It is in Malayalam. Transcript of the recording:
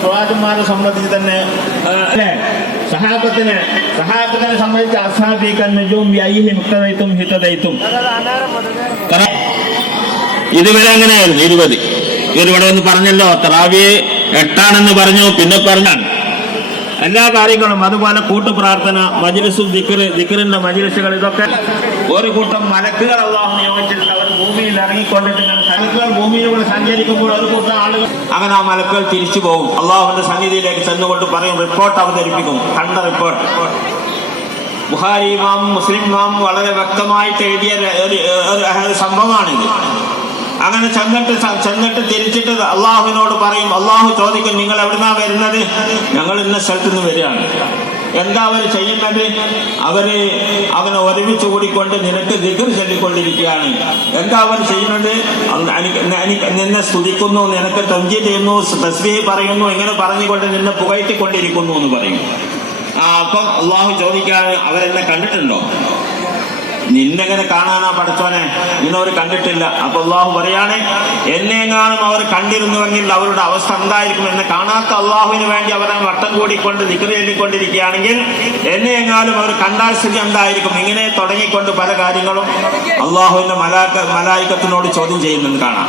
പ്രവാചകന്മാരെ സംബന്ധിച്ച് തന്നെ സഹാബത്തിനെ സംബന്ധിച്ച് അസ്ഹാബിക്കൽ നജൂം ബിഅയ്യിഹി മുഖ്തദൈതും ഹിതദൈതും. ഇതുവരെ അങ്ങനെയായിരുന്നു 20. ഇവരിവിടെ ഒന്ന് പറഞ്ഞല്ലോ തറാവിയെ 8 പറഞ്ഞു, പിന്നെ പറഞ്ഞാണ് എല്ലാ കാര്യങ്ങളും. അതുപോലെ കൂട്ടുപ്രാർത്ഥന, മജ്ലിസു ദിക്റിന്റെ മജ്ലിസുകൾ, ഇതൊക്കെ ഒരു കൂട്ടം മലക്കുകൾ അല്ലാഹു നിയോഗിച്ചിട്ടുണ്ട്. അവർ ഭൂമിയിൽ ഇറങ്ങിക്കൊണ്ടിട്ട് മലക്കുകൾ ഭൂമിയിലൂടെ സഞ്ചരിക്കുമ്പോൾ ഒരു കൂട്ടം ആളുകൾ അങ്ങനെ ആ മലക്കുകൾ തിരിച്ചു പോകും. അള്ളാഹുവിന്റെ സന്നിധിയിലേക്ക് ചെന്നുകൊണ്ട് പറയും, റിപ്പോർട്ട് അവതരിപ്പിക്കും, കണ്ട റിപ്പോർട്ട്. ബുഖാരി ഇമാം, മുസ്ലിം ഇമാം വളരെ വ്യക്തമായിട്ട് എഴുതിയ ഒരു സംഭവമാണിത്. അങ്ങനെ ചെന്നിട്ട് തിരിച്ചിട്ട് അള്ളാഹുവിനോട് പറയും. അള്ളാഹു ചോദിക്കും, നിങ്ങൾ എവിടുന്നാ വരുന്നത്? ഞങ്ങൾ ഇന്ന സ്ഥലത്ത് നിന്ന് വരികയാണ്. എന്താ അവർ ചെയ്യുന്നത്? അവനെ ഒരുമിച്ച് കൂടിക്കൊണ്ട് നിനക്ക് ദിക്ർ ചൊല്ലിക്കൊണ്ടിരിക്കുകയാണ്. എന്താ അവർ ചെയ്യുന്നത്? നിന്നെ സ്തുതിക്കുന്നു, നിനക്ക് തംജീദ് ചെയ്യുന്നു, തസ്ബീഹ് പറയുന്നു, ഇങ്ങനെ പറഞ്ഞുകൊണ്ട് നിന്നെ പുകഴ്ത്തിക്കൊണ്ടിരിക്കുന്നു എന്ന് പറയും. അപ്പം അള്ളാഹു ചോദിക്കാണ്, അവരെന്നെ കണ്ടിട്ടുണ്ടോ? നിന്നെങ്ങനെ കാണാനാ പടച്ചോനെ? നിന്നവർ കണ്ടിട്ടില്ല. അപ്പൊ അള്ളാഹു പറയാണ്, എന്നെങ്ങാനും അവർ കണ്ടിരുന്നുവെങ്കിൽ അവരുടെ അവസ്ഥ എന്തായിരിക്കും? എന്നെ കാണാത്ത അള്ളാഹുവിന് വേണ്ടി അവരെ വട്ടം കൂടിക്കൊണ്ട് ദിക്ർ ചൊല്ലിക്കൊണ്ടിരിക്കുകയാണെങ്കിൽ എന്നെങ്ങാനും അവർ കണ്ടാൽ സ്ഥിതി എന്തായിരിക്കും? ഇങ്ങനെ തുടങ്ങിക്കൊണ്ട് പല കാര്യങ്ങളും അള്ളാഹുവിന്റെ മലായികത്തിനോട് ചോദ്യം ചെയ്യുന്നത് കാണാം.